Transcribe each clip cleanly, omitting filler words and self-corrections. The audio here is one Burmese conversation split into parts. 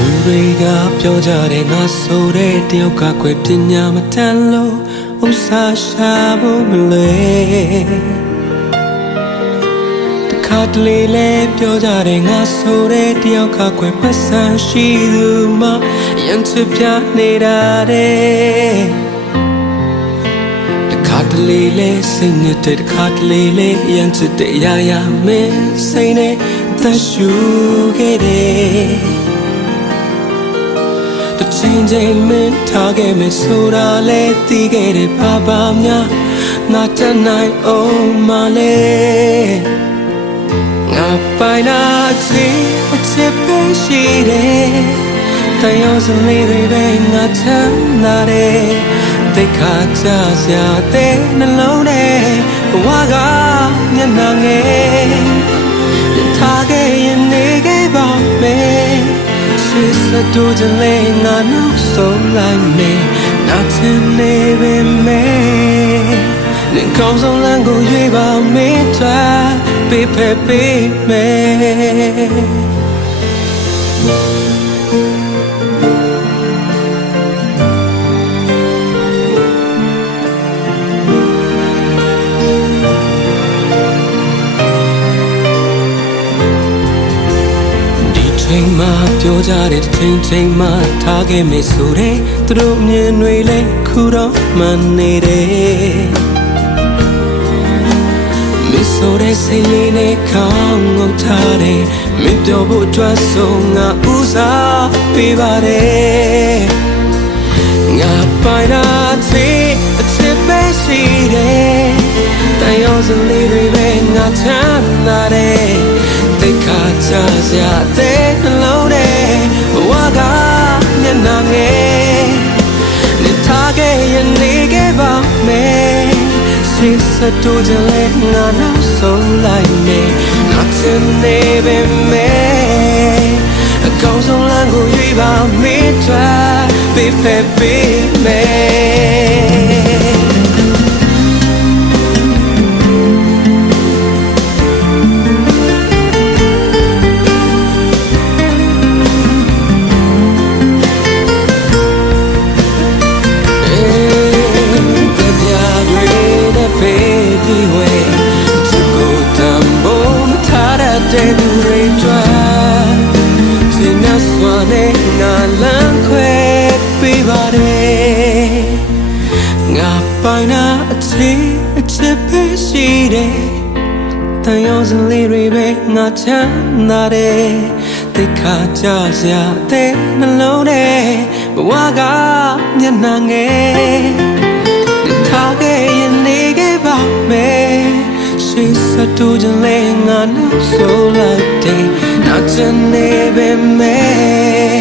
လူတွေကပြောကြတယ်ငါဆိုတဲ့တယောက်ကခွဲပညာမတန်လို့ဥစားရှာဖို့မလွယ်တခါတလေလဲပြောကြတယ်ငါဆိုတဲ့တယောက်ကခွဲပတ်စံရှိသူမှရန်ချပြနေတာတဲ့တခါတလေလဲစိတ်နဲ့တခါတလေလဲရန်ချတဲ့ရရမင်းစိတ်နဲ့သက်ရှူခဲ့တယ်ချင်းချင်းမင်းထားခဲ့မယ်ဆိုတာလဲသိခဲ့တယ်ဘာဘာများငါတနိုင်အောင်မလဲငါပိုင်နာချစ်ပဲရှိတယ်တန်ရောစလေးတွေပဲငါချမ်းသာတယ်တိတ်ခါကြစရာတဲ့နှလုံးထဲဘဝကမျက်နှာငယ်ထားခဲ့ရင်နေခဲ့ပါမယ်စတူးကြလေငါနောက်ဆုံးလိုက်မယ်နောက်ထင်နေပေမဲ့နင်ကောင်းဆုံးလမ်းကိုရွေးပါမေးထားပေးဖက်ပေးမယ်ချိန်မှပြောကြတဲ့ချိန်မှထားခဲ့မယ်ဆိုတဲ့သူတို့မြင်တွေလဲခုတော့မှန်နေတယ်မင်းဆိုတဲ့စိတ်လေးနဲ့ခေါင်းငုံထားတယ်မင်းပြောဖို့အတွက်ဆုံးငါဦးစားပေးပါတယ်ငါပိုင်တာချစ်ပဲရှိတယ်တန်ရောစလေးတွေပဲငါချမ်းသာတယ်တိတ်ခါကြစရာတဲ့နှလုံးထဲဘဝကမျက်နှာငယ်နေထားခဲ့ရင်နေခဲ့ပါမယ်စိတ်စတူးကြလဲငါနောက်ဆုံးလိုက်မယ်ငါချင်နေပေမဲ့အကောင်းဆုံးလမ်းကိုရွေးပါမေးထားပေးဖက်ပေးမယ်တဲ့သူတွေတွေ့စိတ်နဲ့စွာနဲ့ငါလမ်းခွဲပေးပါတယ်ငါပိုင်နာအချစ်ပဲရှိတယ်တန်ရောစလေးတွေပဲငါချမ်းသာတယ်တိတ်ခါကြစရာတဲ့နှလုံးထဲဘဝကမျက်နှာငယ်ထားခဲ့ရင်နေခဲ့ပါမယ်စတူးကြလေငါနောက်ဆုံးလိုက်တယ်နောက်ချင်နေပေမဲ့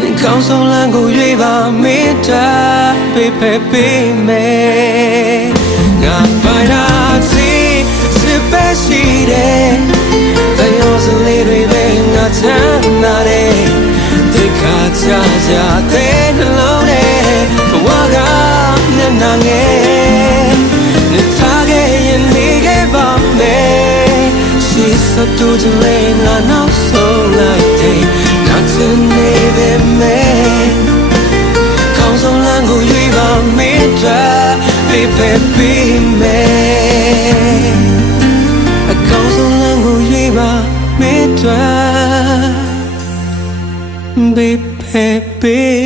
နင်ကောင်းဆုံးလမ်းကိုရွေးပါမေးထားပေးဖက်ပေးမယ်ငါပိုင်တာစစ်ပဲရှိတယ်တန်ရောစလေးတွေပဲငါချမ်းသာတယ်တိတ်ခါကြစရာတဲ့နှလုံးထဲဘဝကမျက်နှာငယ်နင်ထားခဲ့ရင်နေခဲ့ပါရှိစတူးကြလေငါနောက်ဆုံးလိုက်တယ်နောက်ချင်နေပေမဲ့ကောင်းဆုံးလမ်းကိုရွေးပါမေးထားပေးဖက်ပေးမယ်အကောင်းဆုံးလမ်းကိုရွေးပါမေးထားပေးဖက်ပေး